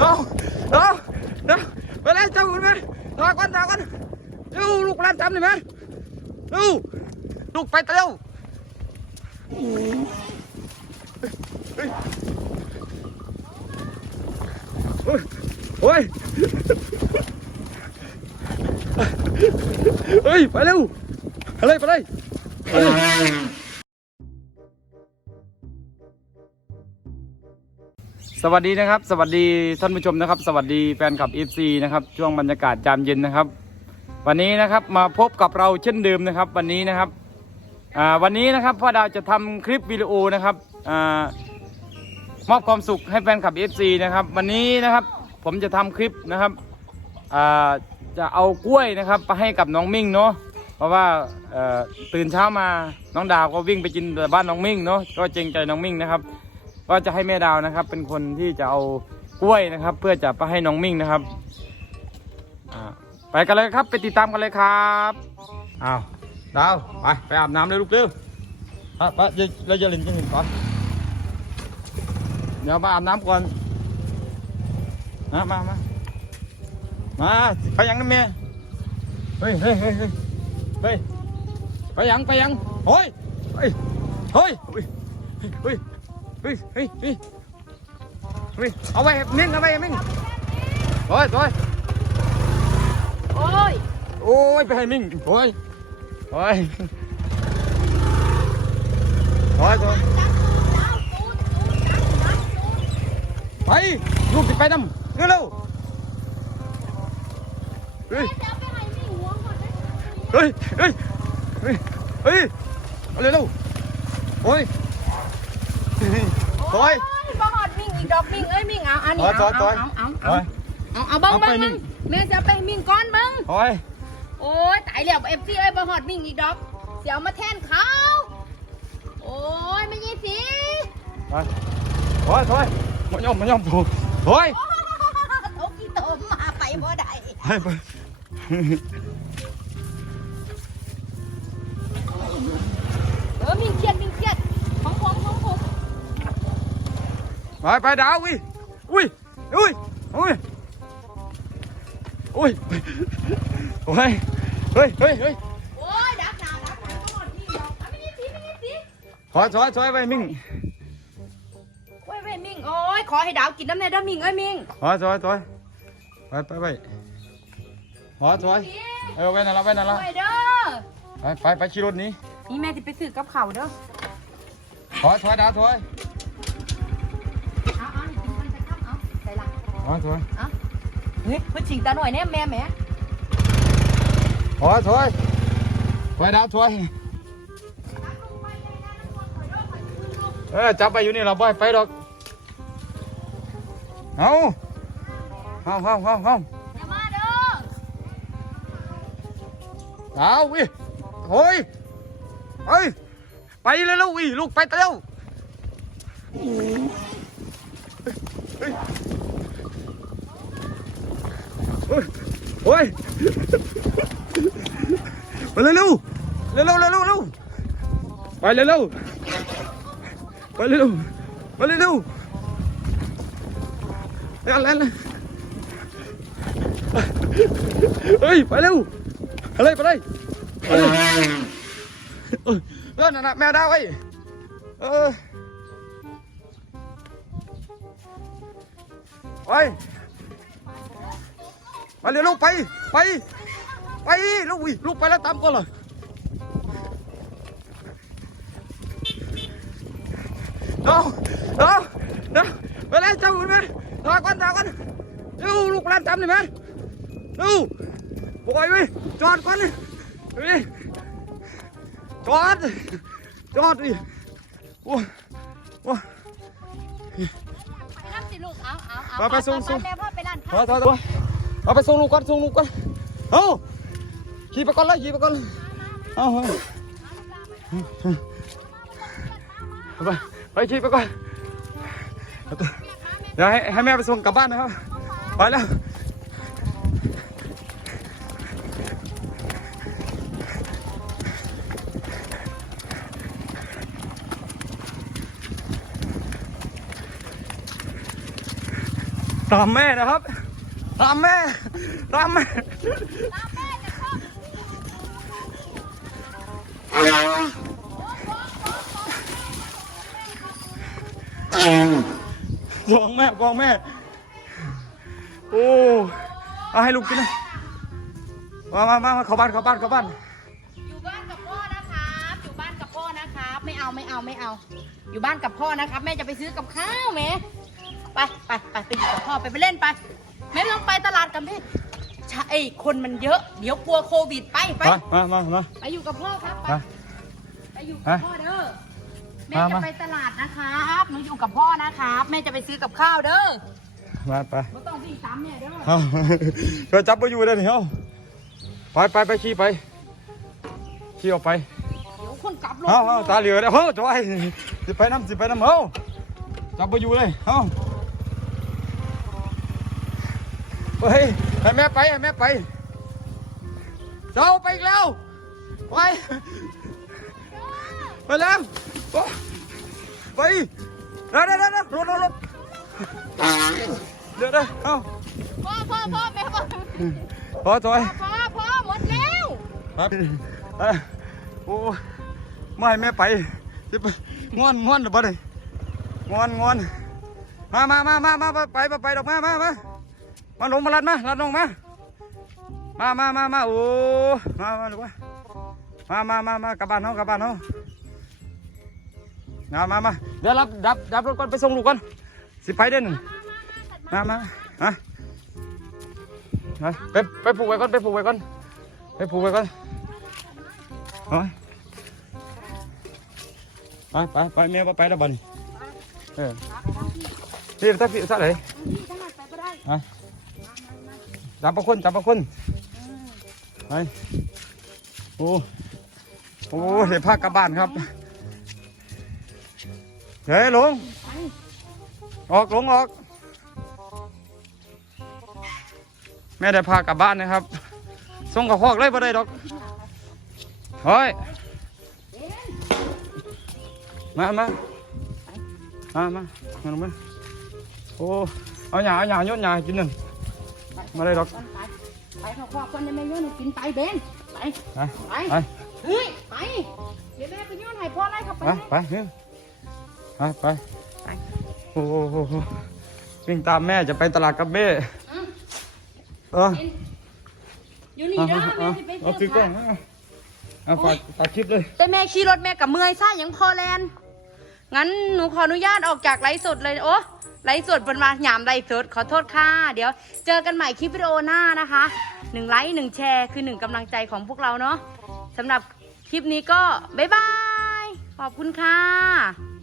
เอาเอาเดี๋ยวไปเลยจับมันมาถอยก่อนถอยก่อนเร็วลูกหลานจำเลยไหมเร็วลูกไปเร็วโอ้ยเฮ้ย ไปเร็วไปเลยไปเลย สวัสดีนะครับ สวัสดีท่านผู้ชมนะครับ สวัสดีแฟนคลับ FC นะครับช่วงบรรยากาศยามเย็นนะครับ วันนี้นะครับมาพบกับเราเช่นเดิมนะครับ วันนี้นะครับอ่าวันนี้นะครับพ่อดาวจะทำคลิปวิดีโอนะครับอามอบความสุขให้แฟนคลับ FC นะครับ วันนี้นะครับผมจะทำคลิปนะครับอ่าจะเอากล้วยนะครับไปให้กับน้องมิ่งเนาะเพราะว่าเอ่อตื่นเช้ามาน้องดาวก็วิ่งไปกินแต่บ้านน้องมิ่งเนาะก็เจงใจน้องมิ่งนะครับ ก็จะให้แม่ดาวนะครับ เป็นคนที่จะเอากล้วยนะครับ เพื่อจะไปให้น้องมิ่งนะครับอ่าไปกันเลยครับ ไปติดตามกันเลยครับอ้าวดาวไปไปอาบน้ำเลยลูกเร็วอะไปเราจะเล่นกันก่อนเดี๋ยวมาอาบน้ำก่อนนะมามามาไปยังนะแม่เฮ้ยเฮ้ยเฮ้ยเฮ้ยเฮ้ยไปยังไปยังเฮ้ยเฮ้ยเฮ้ยเฮ้ย ฮ้ยเฮ้ยเฮ้ยเฮ้ยเฮ้ยเอาไปมิ่งเอาไปมิ่งโอ้ยโอ้ยโอ้ยโอ้ยไปให้มิ่งโอ้ยโอ้ยโอ้ยโอ้ยไปลูกจะไปน้ำเร็วเร็วเฮ้ยจะไปให้มีหัวก่อนนะเฮ้ยเฮ้ยเฮ้ยเฮ้ยเอาเร็วเร็วโอ้ย โอ้ยบ่หอดมิ่งอีกดอกมิ่งเอ้ยมิ่งเอาอันนี้โอ้ยเอาโอ้เอายเอาเอาโอ้เอายเอาเอาเบิ้งเอาไปเบิ้งมิ่เบิ้งงแม่จะไปมิ่งก้อนเบิ้งโอ้ยโอ้ยตายแล้วเอฟซีเอ้ยบ่หอดมิ่งอีกดอกเสียวมาแทนเขาโอ้ยไม่ยี่สิไปโอ้ยโอ้ยมันยอมมันยอมถูกโอ้ยโอ้กี่โตมมาไปบ่ได้ไปไปเออมิ่งเไปไปดาวอุ้ยอุ้ยอุ้ยอุ้ยอุ้ยโอ้ยเฮ้ยเฮ้ยเฮ้ยโอ้ยดักหนาดักหนาบ่หอดมิ่งดอกเอาไม่ยี่สิไม่ยี่สิถอยถอยถอยไปมิ่งโอ้ยเว้ยมิ่งโอ้ยขอให้ดาวกินน้ำในเด้อมิ่งเอ้ยมิ่งถอยถอยถอยไปไปไปถอยถอยเออไปนั่นละไปนั่นละโอ้ยเด้อไปไปไปขี่รถหนี้นี่แม่จะไปซื้อกับเขาวเด้อถอยถอยดาวถอย ถอยถอยเอาเฮ้ยมันฉิงตาหน่อยแน่แม่แม่ถอยถอยถอยดาวถอยเออจับไปอยู่นี่เราไปไปดอกเอาเอาเอาเอาเอาอย่ามาเด้อเอาวิโอ้ยเฮ้ยไปเลยลูกวิลูกไปเร็วเฮ้ยเฮ้ย โอ้ยไปเร็วเร็วเร็วเร็วเร็วเร็วไปเร็วเร็วไปเร็วไปเร็วเร็วเร็วเร็วเร็วเฮ้ยไปเร็วไปเลยไปเลยไปเลยเออเออนั่นน่ะแมวดาวไอ้เออไปไป เร็วลูกไป ไป ไปลูกวิลูกไปแล้วตามก่อนเลยเนาเนาเนาไปเลยจับมันมาถอยก่อนถอยก่อนเร็วลูกหลานจำได้ไหมเร็วปล่อยไว้จอดก่อนนี่เฮ้ยจอด จอดดิโอ้ยโอ้ยไปรับสิลูกเอาเอาเอาไปไปส่งส่งแม่พ่อไปร้านถค้าอยถอยถอย เอาไปส่งลูกก่อนส่งลูกก่อนเอาขี่ไปก่อนเลยขี่ไปก่อนเอาเอาไปไปขี่ไปก่อนเดี๋ยวให้ให้แม่ไปส่งกลับบ้านนะครับไปแล้วตามแม่นะครับ ตามแม่ตามแม่ตามแม่จะเข้อกแม่บอกแม่ โอ้เอาให้ลูกกินนะมามามามาเข้าบ้านเข้าบ้านเข้าบ้าน อยู่บ้านกับพ่อนะครับ อยู่บ้านกับพ่อนะครับ ไม่เอาไม่เอาไม่เอา อยู่บ้านกับพ่อนะครับ แม่จะไปซื้อกับข้าวแม่ไปไปไปไปอยู่กับพ่อไปไปเล่นไป ไม่ต้องไปตลาดกันพี่ใช่คนมันเยอะ เดี๋ยวกลัวโควิดไปไป มามามามาไปอยู่กับพ่อครับ ไปมา ไปอยู่กับพ่อเด้อแม่มาจะมา ไปตลาดนะครับหนูอยู่กับพ่อนะครับแม่จะไปซื้อกับข้าวเด้อมาไปไม่ต้องวิ่งตามแม่เด้อเอาช่วยจับไปอยู่เลยนี่เอาไปไปไปขี่ไปขี่ออกไปเดี๋ยวคนกลับรถเอาเอาตาเหลือแล้วเฮ้ยจอยสิไปน้ำสิไปน้ำเฮ้าจับไปอยู่เลยเอา เฮ้ยให้แม่ไปให้แม่ไปเจ้าไปอีกแล้วไปไปแล้วไปเดี๋ยวเดี๋ยวเดี๋ยวรถรถรถเดี๋ยวเดี๋ยวเอาพ่อพ่อพ่อแม่พ่อพอจอยพ่อพ่อหมดแล้วครับเอ้ยโอ้ไม่ให้แม่ไปจะไปงอนงอนหรือเปล่าเลยงอนงอนมามามามามาไปไปไปดอกมามามา มาลงมาลัดมาลัดลงมา มามามามาโอ้มามาลูกมามามามามากลับบ้านเฮากลับบ้านเฮามามามาเดี๋ยวรับดับดับรถก่อนไปส่งลูกก่อนสิไปเด่นมามาฮะไปไปผูกไว้ก่อนไปผูกไว้ก่อนไปผูกไว้ก่อนไปไปไปแม่ไปไปแล้วบัดนเออพี่ถ้าพี่ซะไหนพี่ทหารไปก็ได้ฮะ จับปะคนจับปะคนไปโอ้โอ้เห็นภากลับบ้านครับเฮ้ยลงออกลงออก แม่ได้พากลับบ้านนะครับส่งกับคอกเลยบ่ได้ดอกเฮ้ยมามามามามาโอ้เอาหยาเอาหยาโยนหยากินหนึ่ง มาเลยดอก ไปไปเขาครอบคนในแม่ย้อนให้กินไปเบนไปไปไปไปเฮ้ยไปเดี๋ยวแม่ไปย้อนให้พ่อไล่ขับไปไปไปเฮ้ยไปไปโอ้โหโอ้โหวิ่งตามแม่จะไปตลาดกับเบ้อืมเอออยู่นี่เอาเด้อเอาแม่เอาสิไปเอาคือกล้องเอาเอาฝากฝากคลิปเลย แต่แม่ขี่รถแม่กับเมื่อยซ่ายังพอแลนงั้นหนูขออนุญาตออกจากไลฟ์สดเลยโอ้ ไลฟ์สดบนมาหยามไลฟ์สดขอโทษค่ะ เดี๋ยวเจอกันใหม่คลิปวิดีโอหน้านะคะหนึ่งไลค์หนึ่งแชร์คือหนึ่งกำลังใจของพวกเราเนาะสำหรับคลิปนี้ก็บ๊ายบาย ขอบคุณค่ะ